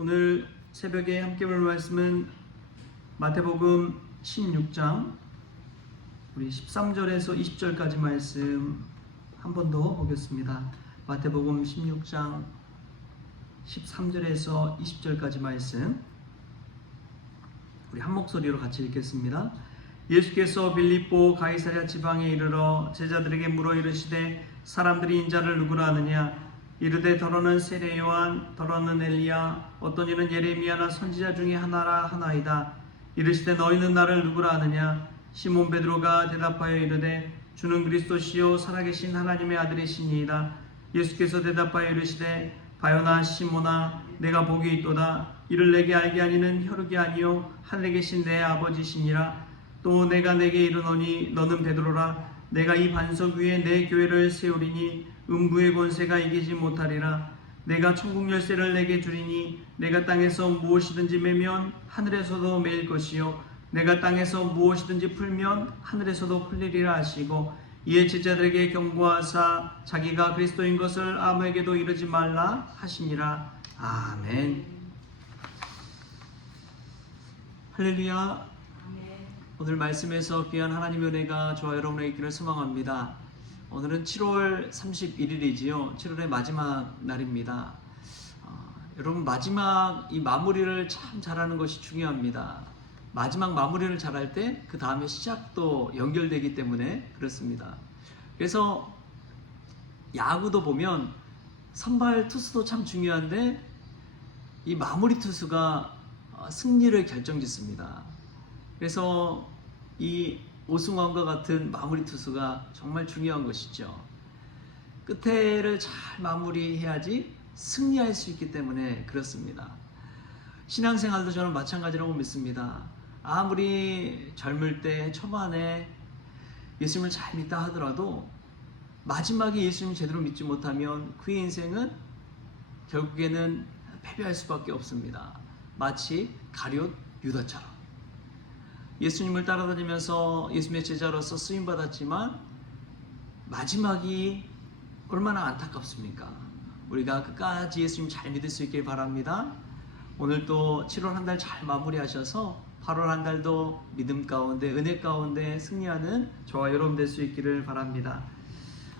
오늘 새벽에 함께 볼 말씀은 마태복음 16장 우리 13절에서 20절까지 말씀 한 번 더 보겠습니다. 마태복음 16장 13절에서 20절까지 말씀 우리 한 목소리로 같이 읽겠습니다. 예수께서 빌립보 가이사랴 지방에 이르러 제자들에게 물어 이르시되 사람들이 인자를 누구라 하느냐? 이르되 더러는 세례 요한, 더러는 엘리야, 어떤 이는 예레미야나 선지자 중에 하나라 하나이다. 이르시되 너희는 나를 누구라 하느냐? 시몬 베드로가 대답하여 이르되 주는 그리스도시요 살아계신 하나님의 아들이시니이다. 예수께서 대답하여 이르시되 바요나 시몬아 내가 복이 있도다. 이를 내게 알게 하니는 혈육이 아니요 하늘에 계신 내 아버지시니라. 또 내가 내게 이르노니 너는 베드로라. 내가 이 반석 위에 내 교회를 세우리니 음부의 권세가 이기지 못하리라. 내가 천국 열쇠를 내게 주리니 내가 땅에서 무엇이든지 매면 하늘에서도 매일 것이요 내가 땅에서 무엇이든지 풀면 하늘에서도 풀리리라 하시고 이에 제자들에게 경고하사 자기가 그리스도인 것을 아무에게도 이르지 말라 하시니라. 아멘. 할렐루야. 오늘 말씀에서 귀한 하나님의 은혜가 저와 여러분에게 있기를 소망합니다. 오늘은 7월 31일이지요. 7월의 마지막 날입니다. 여러분 마지막 이 마무리를 참 잘하는 것이 중요합니다. 마지막 마무리를 잘할 때 그 다음에 시작도 연결되기 때문에 그렇습니다. 그래서 야구도 보면 선발 투수도 참 중요한데 이 마무리 투수가 승리를 결정짓습니다. 그래서 이 오승환과 같은 마무리 투수가 정말 중요한 것이죠. 끝에를 잘 마무리해야지 승리할 수 있기 때문에 그렇습니다. 신앙생활도 저는 마찬가지라고 믿습니다. 아무리 젊을 때 초반에 예수님을 잘 믿다 하더라도 마지막에 예수님을 제대로 믿지 못하면 그의 인생은 결국에는 패배할 수밖에 없습니다. 마치 가룟 유다처럼. 예수님을 따라다니면서 예수님의 제자로서 쓰임받았지만 마지막이 얼마나 안타깝습니까? 우리가 끝까지 예수님 잘 믿을 수 있길 바랍니다. 오늘 또 7월 한 달 잘 마무리하셔서 8월 한 달도 믿음 가운데 은혜 가운데 승리하는 저와 여러분 될 수 있기를 바랍니다.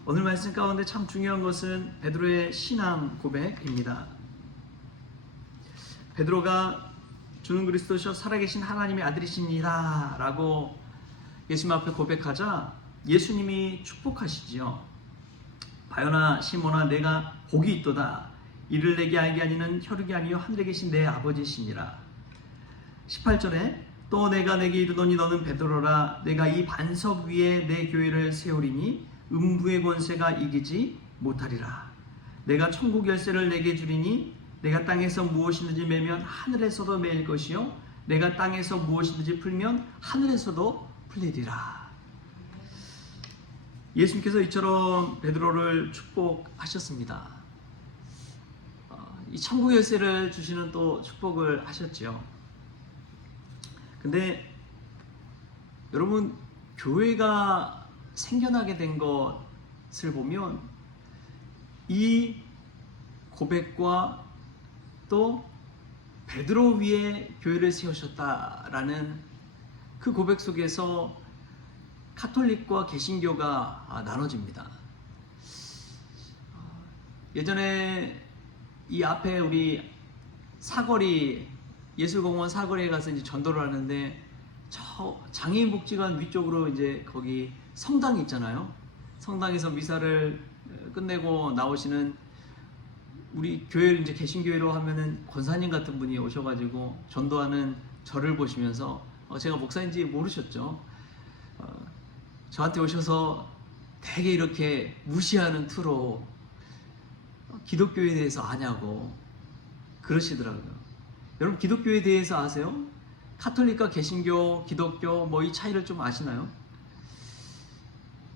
오늘 말씀 가운데 참 중요한 것은 베드로의 신앙 고백입니다. 베드로가 주는 그리스도시요 살아계신 하나님의 아들이십니다 라고 예수님 앞에 고백하자 예수님이 축복하시지요. 바요나 시몬아 내가 복이 있도다. 이를 내게 알게 하니는 혈육이 아니요 하늘에 계신 내 아버지시니라. 18절에 또 내가 내게 이르노니 너는 베드로라. 내가 이 반석 위에 내 교회를 세우리니 음부의 권세가 이기지 못하리라. 내가 천국 열쇠를 내게 주리니 내가 땅에서 무엇이든지 매면 하늘에서도 매일 것이요 내가 땅에서 무엇이든지 풀면 하늘에서도 풀리리라. 예수님께서 이처럼 베드로를 축복하셨습니다. 이 천국 열쇠를 주시는 또 축복을 하셨죠. 근데 여러분 교회가 생겨나게 된 것을 보면 이 고백과 또 베드로 위에 교회를 세우셨다라는 그 고백 속에서 카톨릭과 개신교가 나눠집니다. 예전에 이 앞에 우리 사거리 예술공원 사거리에 가서 이제 전도를 하는데 저 장애인 복지관 위쪽으로 이제 거기 성당이 있잖아요. 성당에서 미사를 끝내고 나오시는 우리 교회를 이제 개신교회로 하면은 권사님 같은 분이 오셔가지고 전도하는 저를 보시면서 제가 목사인지 모르셨죠. 저한테 오셔서 되게 이렇게 무시하는 투로 기독교에 대해서 아냐고 그러시더라고요. 여러분 기독교에 대해서 아세요? 카톨릭과 개신교, 기독교 뭐 이 차이를 좀 아시나요?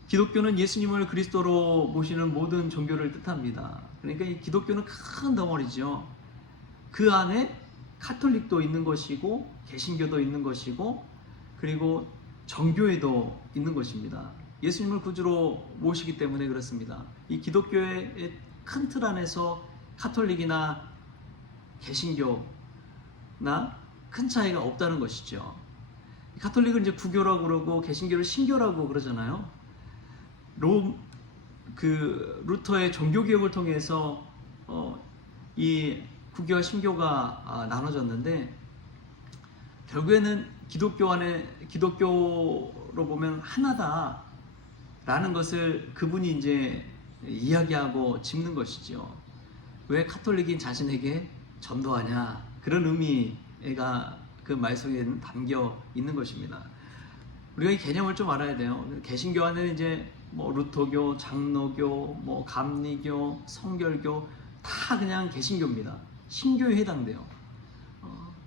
기독교는 예수님을 그리스도로 모시는 모든 종교를 뜻합니다. 그러니까 이 기독교는 큰 덩어리죠. 그 안에 카톨릭도 있는 것이고 개신교도 있는 것이고 그리고 정교회도 있는 것입니다. 예수님을 구주로 모시기 때문에 그렇습니다. 이 기독교의 큰 틀 안에서 카톨릭이나 개신교나 큰 차이가 없다는 것이죠. 가톨릭은 이제 구교라고 그러고 개신교를 신교라고 그러잖아요. 루터의 종교개혁을 통해서 이 구교와 신교가 나눠졌는데, 결국에는 기독교로 보면 하나다라는 것을 그분이 이제 이야기하고 짚는 것이죠. 왜 가톨릭인 자신에게 전도하냐, 그런 의미가 그 말 속에는 담겨 있는 것입니다. 우리가 이 개념을 좀 알아야 돼요. 개신교 안에는 이제 뭐 루터교, 장로교, 뭐 감리교, 성결교 다 그냥 개신교입니다. 신교에 해당돼요.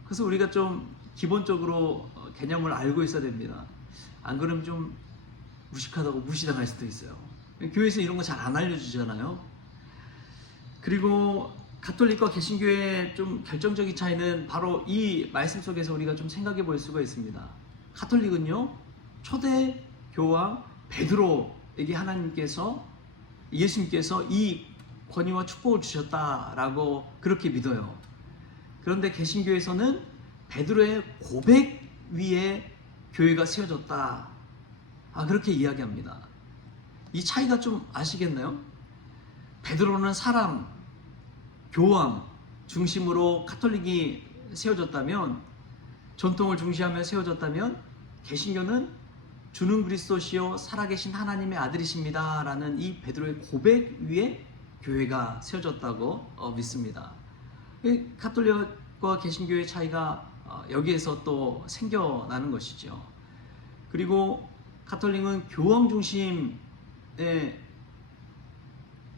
그래서 우리가 좀 기본적으로 개념을 알고 있어야 됩니다. 안 그러면 좀 무식하다고 무시당할 수도 있어요. 교회에서 이런 거 잘 안 알려주잖아요. 그리고 가톨릭과 개신교의 좀 결정적인 차이는 바로 이 말씀 속에서 우리가 좀 생각해 볼 수가 있습니다. 가톨릭은요, 초대 교황 베드로에게 예수님께서 이 권위와 축복을 주셨다라고 그렇게 믿어요. 그런데 개신교에서는 베드로의 고백 위에 교회가 세워졌다, 그렇게 이야기합니다. 이 차이가 좀 아시겠나요? 베드로는 사람, 교황 중심으로 가톨릭이 세워졌다면, 전통을 중시하며 세워졌다면, 개신교는 주는 그리스도시요 살아계신 하나님의 아들이십니다 라는 이 베드로의 고백 위에 교회가 세워졌다고 믿습니다. 가톨릭과 개신교의 차이가 여기에서 또 생겨나는 것이죠. 그리고 가톨릭은 교황 중심에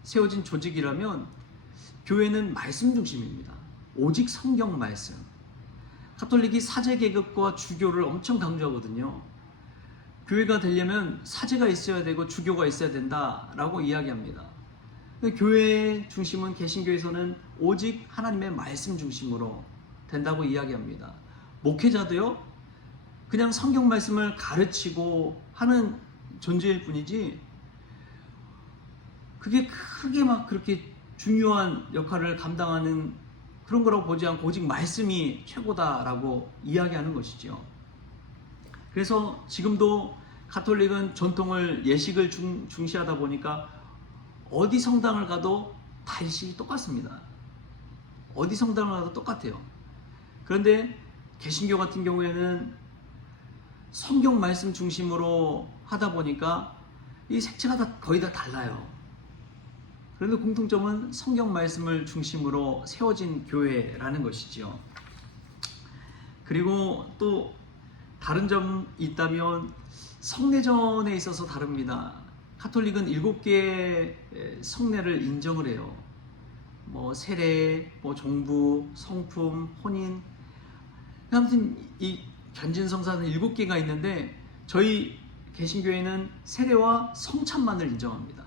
세워진 조직이라면, 교회는 말씀 중심입니다. 오직 성경 말씀. 가톨릭이 사제 계급과 주교를 엄청 강조하거든요. 교회가 되려면 사제가 있어야 되고 주교가 있어야 된다라고 이야기합니다. 교회의 중심은 개신교에서는 오직 하나님의 말씀 중심으로 된다고 이야기합니다. 목회자도요, 그냥 성경 말씀을 가르치고 하는 존재일 뿐이지, 그게 크게 막 그렇게 중요한 역할을 감당하는 그런 거라고 보지 않고 오직 말씀이 최고다라고 이야기하는 것이죠. 그래서 지금도 가톨릭은 전통을, 예식을 중시하다 보니까 어디 성당을 가도 다 일식이 똑같습니다. 어디 성당을 가도 똑같아요. 그런데 개신교 같은 경우에는 성경 말씀 중심으로 하다 보니까 이 색채가 거의 다 달라요. 그런데 공통점은 성경 말씀을 중심으로 세워진 교회라는 것이지요. 그리고 또 다른 점이 있다면 성례전에 있어서 다릅니다. 가톨릭은 7개의 성례를 인정을 해요. 뭐 세례, 뭐 종부, 성품, 혼인, 아무튼 이 견진성사는 7개가 있는데, 저희 개신교회는 세례와 성찬만을 인정합니다.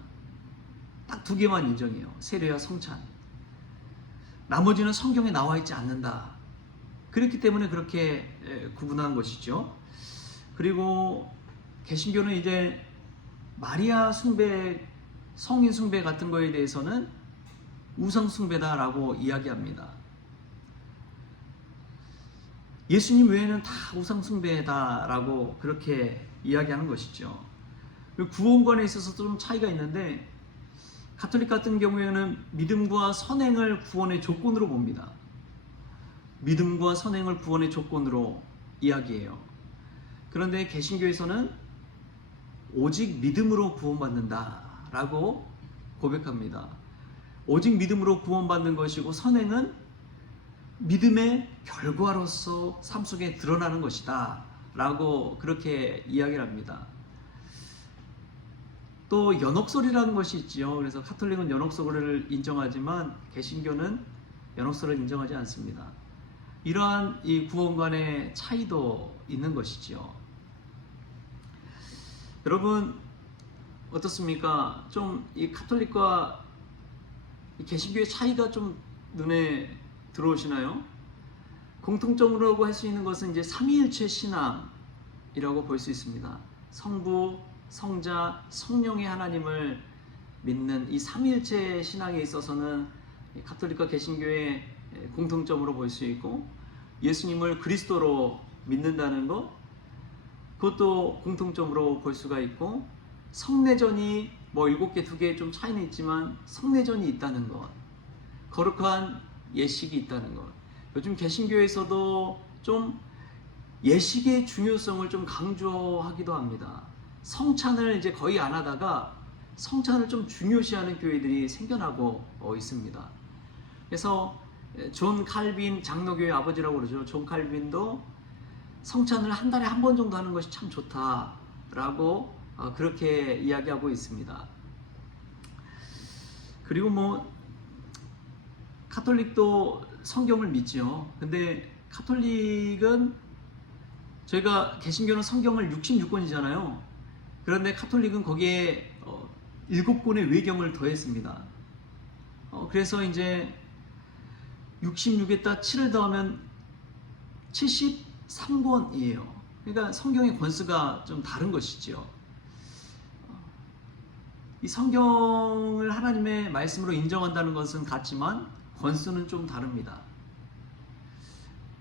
딱 2개만 인정해요. 세례와 성찬. 나머지는 성경에 나와 있지 않는다. 그렇기 때문에 그렇게 구분한 것이죠. 그리고 개신교는 이제 마리아 숭배, 성인 숭배 같은 거에 대해서는 우상 숭배다라고 이야기합니다. 예수님 외에는 다 우상 숭배다라고 그렇게 이야기하는 것이죠. 그리고 구원관에 있어서도 좀 차이가 있는데, 가톨릭 같은 경우에는 믿음과 선행을 구원의 조건으로 봅니다. 믿음과 선행을 구원의 조건으로 이야기해요. 그런데 개신교에서는 오직 믿음으로 구원받는다라고 고백합니다. 오직 믿음으로 구원받는 것이고, 선행은 믿음의 결과로서 삶 속에 드러나는 것이다 라고 그렇게 이야기를 합니다. 또 연옥설이라는 것이 있지요. 그래서 가톨릭은 연옥설을 인정하지만 개신교는 연옥설을 인정하지 않습니다. 이러한 이 구원관의 차이도 있는 것이지요. 여러분 어떻습니까? 좀 이 가톨릭과 이 개신교의 차이가 좀 눈에 들어오시나요? 공통점으로 할 수 있는 것은 이제 삼위일체 신앙이라고 볼 수 있습니다. 성부, 성자, 성령의 하나님을 믿는 이 삼위일체 신앙에 있어서는 가톨릭과 개신교의 공통점으로 볼 수 있고, 예수님을 그리스도로 믿는다는 것, 그것도 공통점으로 볼 수가 있고, 성례전이 뭐 7개, 2개 좀 차이는 있지만 성례전이 있다는 것, 거룩한 예식이 있다는 것. 요즘 개신교에서도 좀 예식의 중요성을 좀 강조하기도 합니다. 성찬을 이제 거의 안 하다가 성찬을 좀 중요시하는 교회들이 생겨나고 있습니다. 그래서 존 칼빈 장로교의 아버지라고 그러죠. 존 칼빈도 성찬을 한 달에 한 번 정도 하는 것이 참 좋다라고 그렇게 이야기하고 있습니다. 그리고 뭐 카톨릭도 성경을 믿죠. 근데 카톨릭은, 저희가 개신교는 성경을 66권이잖아요. 그런데 카톨릭은 거기에 7권의 외경을 더했습니다. 그래서 이제 66에다 7을 더하면 73권이에요. 그러니까 성경의 권수가 좀 다른 것이죠. 이 성경을 하나님의 말씀으로 인정한다는 것은 같지만 권수는 좀 다릅니다.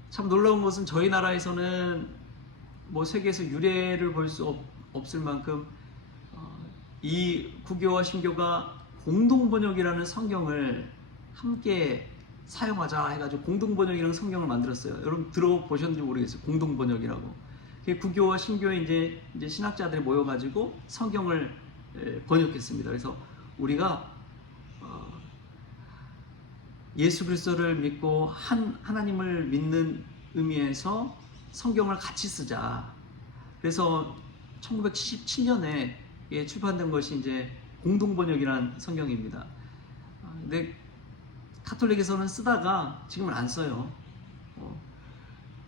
참 놀라운 것은 저희 나라에서는 뭐 세계에서 유례를 볼 수 없을 만큼 이 구교와 신교가 공동번역이라는 성경을 함께 사용하자 해가지고 공동번역이라는 성경을 만들었어요. 여러분 들어보셨는지 모르겠어요. 공동번역이라고. 구교와 신교의 이제 신학자들이 모여가지고 성경을 번역했습니다. 그래서 우리가 예수 그리스도를 믿고 하나님을 믿는 의미에서 성경을 같이 쓰자. 그래서 1977년에 출판된 것이 이제 공동번역이라는 성경입니다. 근데 카톨릭에서는 쓰다가 지금은 안 써요.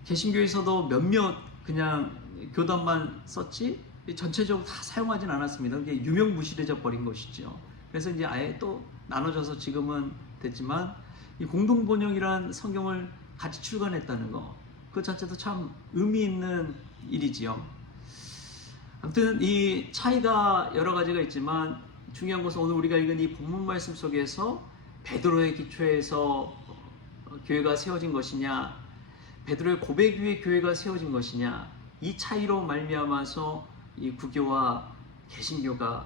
개신교에서도 몇몇 그냥 교단만 썼지 전체적으로 다 사용하진 않았습니다. 그게 유명무실해져 버린 것이죠. 그래서 이제 아예 또 나눠져서 지금은 됐지만, 이 공동번역이란 성경을 같이 출간했다는 거, 그 자체도 참 의미 있는 일이지요. 아무튼 이 차이가 여러 가지가 있지만 중요한 것은 오늘 우리가 읽은 이 본문 말씀 속에서 베드로의 기초에서 교회가 세워진 것이냐, 베드로의 고백 위에 교회가 세워진 것이냐, 이 차이로 말미암아서 이 구교와 개신교가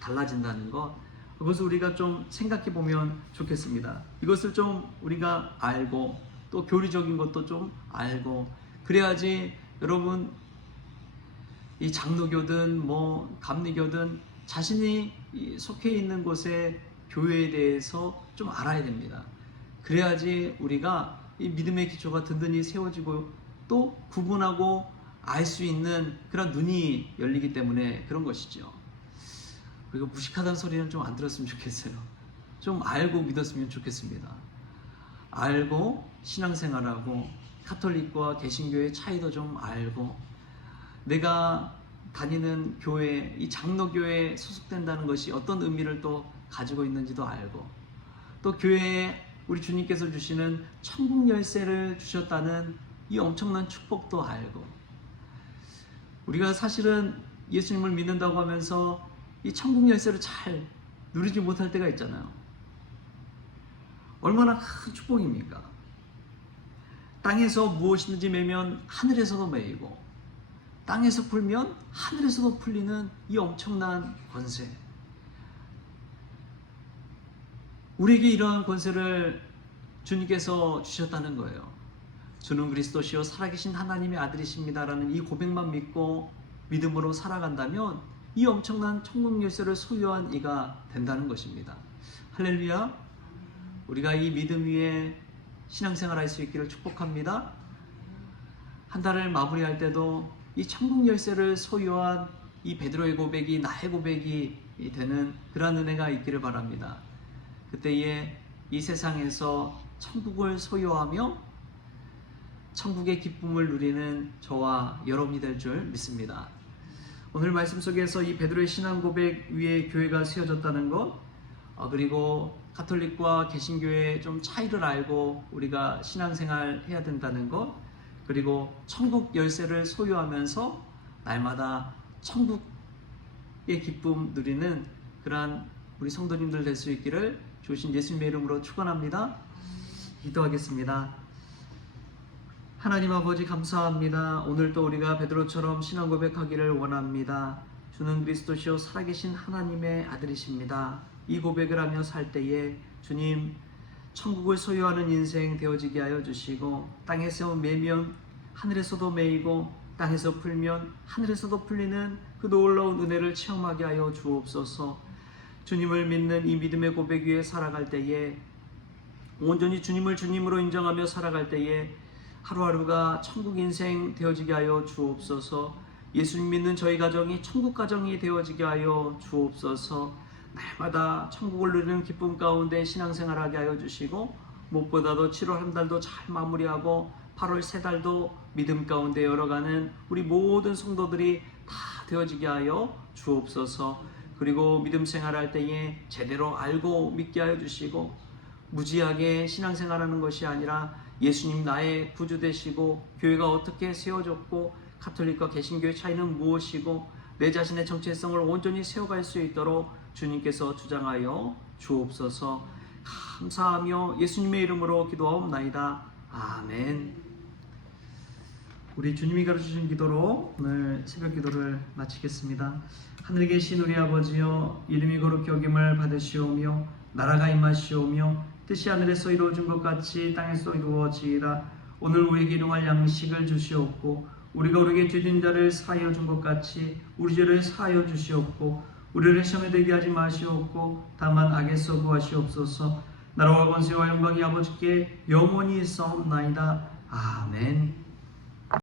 달라진다는 것, 그것을 우리가 좀 생각해 보면 좋겠습니다. 이것을 좀 우리가 알고 또 교리적인 것도 좀 알고, 그래야지 여러분 이 장로교든 뭐 감리교든 자신이 속해 있는 곳의 교회에 대해서 좀 알아야 됩니다. 그래야지 우리가 이 믿음의 기초가 든든히 세워지고 또 구분하고 알 수 있는 그런 눈이 열리기 때문에 그런 것이죠. 그리고 무식하다는 소리는 좀 안 들었으면 좋겠어요. 좀 알고 믿었으면 좋겠습니다. 알고 신앙생활하고 카톨릭과 개신교의 차이도 좀 알고, 내가 다니는 교회, 이 장로교회에 소속된다는 것이 어떤 의미를 또 가지고 있는지도 알고, 또 교회에 우리 주님께서 주시는 천국 열쇠를 주셨다는 이 엄청난 축복도 알고, 우리가 사실은 예수님을 믿는다고 하면서 이 천국 열쇠를 잘 누리지 못할 때가 있잖아요. 얼마나 큰 축복입니까? 땅에서 무엇이든지 매면 하늘에서도 매이고, 땅에서 풀면 하늘에서도 풀리는 이 엄청난 권세. 우리에게 이러한 권세를 주님께서 주셨다는 거예요. 주는 그리스도시요 살아계신 하나님의 아들이십니다라는 이 고백만 믿고 믿음으로 살아간다면 이 엄청난 천국 열쇠를 소유한 이가 된다는 것입니다. 할렐루야. 우리가 이 믿음 위에 신앙생활 할 수 있기를 축복합니다. 한 달을 마무리할 때도 이 천국 열쇠를 소유한 이 베드로의 고백이 나의 고백이 되는 그러한 은혜가 있기를 바랍니다. 그때에 이 세상에서 천국을 소유하며 천국의 기쁨을 누리는 저와 여러분이 될 줄 믿습니다. 오늘 말씀 속에서 이 베드로의 신앙 고백 위에 교회가 세워졌다는 것, 그리고 가톨릭과 개신교의 좀 차이를 알고 우리가 신앙생활 해야 된다는 것, 그리고 천국 열쇠를 소유하면서 날마다 천국의 기쁨 누리는 그러한 우리 성도님들 될 수 있기를 주신 예수님의 이름으로 축원합니다. 기도하겠습니다. 하나님 아버지 감사합니다. 오늘도 우리가 베드로처럼 신앙 고백하기를 원합니다. 주는 그리스도시요 살아계신 하나님의 아들이십니다. 이 고백을 하며 살 때에 주님 천국을 소유하는 인생 되어지게 하여 주시고 땅에서 매면 하늘에서도 매이고 땅에서 풀면 하늘에서도 풀리는 그 놀라운 은혜를 체험하게 하여 주옵소서. 주님을 믿는 이 믿음의 고백 위에 살아갈 때에 온전히 주님을 주님으로 인정하며 살아갈 때에 하루하루가 천국 인생 되어지게 하여 주옵소서. 예수님 믿는 저희 가정이 천국 가정이 되어지게 하여 주옵소서. 날마다 천국을 누리는 기쁨 가운데 신앙생활하게 하여 주시고 무엇보다도 7월 한 달도 잘 마무리하고 8월 세 달도 믿음 가운데 열어가는 우리 모든 성도들이 다 되어지게 하여 주옵소서. 그리고 믿음 생활할 때에 제대로 알고 믿게 하여 주시고 무지하게 신앙생활하는 것이 아니라 예수님 나의 구주 되시고 교회가 어떻게 세워졌고 가톨릭과 개신교의 차이는 무엇이고 내 자신의 정체성을 온전히 세워갈 수 있도록 주님께서 주장하여 주옵소서. 감사하며 예수님의 이름으로 기도하옵나이다. 아멘. 우리 주님이 가르쳐주신 기도로 오늘 새벽 기도를 마치겠습니다. 하늘에 계신 우리 아버지여, 이름이 거룩히 여김을 받으시오며 나라가 임하시오며 뜻이 하늘에서 이루어진 것 같이 땅에서 이루어지이다. 오늘 우리에게 일용할 양식을 주시옵고 우리가 우리에게 죄진 자를 사하여 준 것 같이 우리 죄를 사하여 주시옵고 우리를 시험에 들게 하지 마시옵고 다만 악에서 구하시옵소서. 나라와 권세와 영광이 아버지께 영원히 있사옵나이다. 아멘.